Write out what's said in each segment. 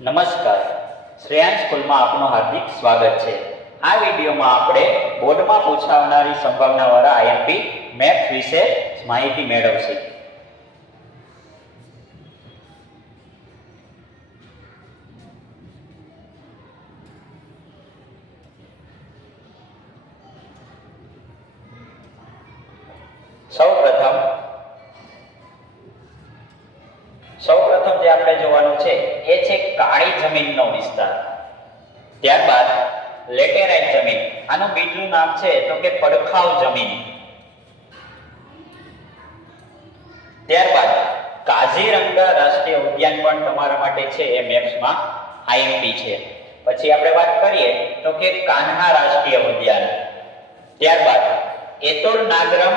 નમસ્કાર. શ્રેયાંશ સ્કૂલમાં આપનું હાર્દિક સ્વાગત છે. આ વિડીયોમાં આપણે બોર્ડમાં પૂછાવનારી સંભાવનાવાળા આઈએમપી મેપ વિશે માહિતી મેળવશે. જે આપણે જોવાનો છે, એ છે કાળી જમીનનો વિસ્તાર. ત્યારબાદ લેટેરાઇટ જમીન. આનું બીજું નામ છે, તો કે પડખાવ જમીન. ત્યારબાદ કાઝીરંગા રાષ્ટ્રીય ઉદ્યાન પણ તમારા માટે છે એ મેપ્સમાં આઈએમપી છે. પછી આપણે વાત કરીએ, તો કે કાન્હા રાષ્ટ્રીય ઉદ્યાન. ત્યારબાદ એતોલ નાગરમ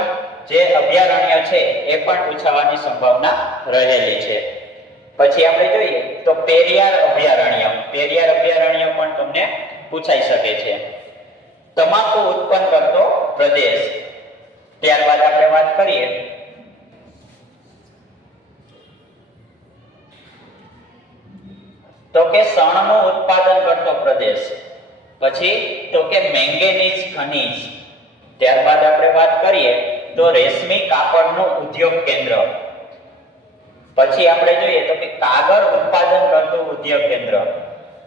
જે અભયારણ્ય છે, એ પણ પૂછાવાની સંભાવના રહેલી છે. પછી આપણે જોઈએ તો પેરિયાર અભયારણ્ય પેરિયાર અભયારણ્ય પણ તમને પૂછાઈ શકે છે. તમાકુ ઉત્પન્ન કરતો પ્રદેશ. ત્યારબાદ આપણે વાત કરીએ. તો કે શણનું ઉત્પાદન કરતો પ્રદેશ. પછી તો કે મેંગેનીઝ ખનિજ. ત્યારબાદ આપણે વાત કરીએ તો રેશમી કાપડનું ઉદ્યોગ કેન્દ્ર. પછી આપણે જોઈએ તો કે કાગળ ઉત્પાદન કરતું ઉદ્યોગ કેન્દ્ર.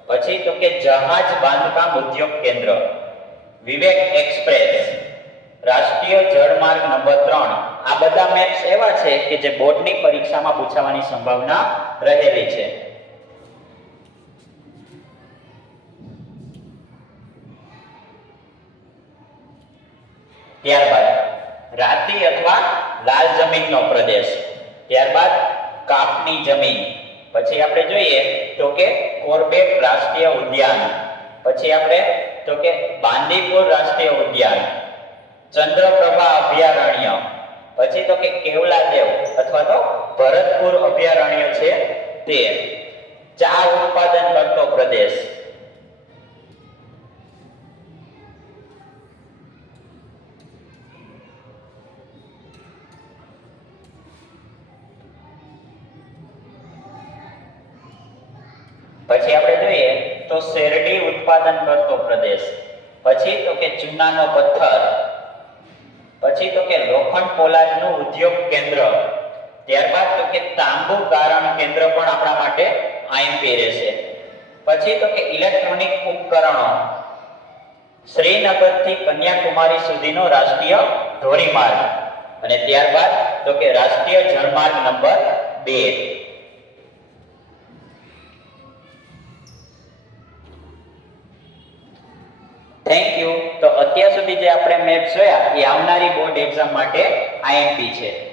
પછી તો કે જહાજ બાંધકામ ઉદ્યોગ કેન્દ્ર. વિવેક એક્સપ્રેસ. રાષ્ટ્રીય જળમાર્ગ નંબર ત્રણ. આ બધા મેપ્સ એવા છે કે જે બોર્ડની પરીક્ષામાં પૂછાવાની સંભાવના રહેલી છે. ત્યારબાદ રાતી અથવા લાલ જમીનનો પ્રદેશ. ત્યારબાદ કાપની જમીન. પછી આપણે જોઈએ તો કે કોર્બેટ રાષ્ટ્રીય ઉદ્યાન. પછી આપણે તો કે બાંદીપુર રાષ્ટ્રીય ઉદ્યાન. ચંદ્રપ્રભા અભયારણ્ય. પછી તો કે કેવલાદેવ અથવા તો ભરતપુર અભયારણ્ય છે તે. ચા ઉત્પાદન કરતો પ્રદેશ. પછી આપણે જોઈએ તો શેરડી ઉત્પાદન કરતો પ્રદેશ. પછી તો કે ચૂનાનો પથ્થર. પછી તો કે લોખંડ પોલાદનું ઉદ્યોગ કેન્દ્ર. ત્યારબાદ તો કે તાંબુ કારણ કેન્દ્ર પણ આપણા માટે આઈએમપી રહેશે. પછી તો કે ઇલેક્ટ્રોનિક ઉપકરણો. શ્રીનગરથી કન્યાકુમારી સુધીનો રાષ્ટ્રીય ધોરીમાર્ગ. અને ત્યારબાદ તો કે રાષ્ટ્રીય જળમાર્ગ નંબર બે. થેન્ક યુ તો અત્યાર સુધી જે આપણે મેપ જોયા, એ આવનારી બોર્ડ એક્ઝામ માટે આઈએમપી છે.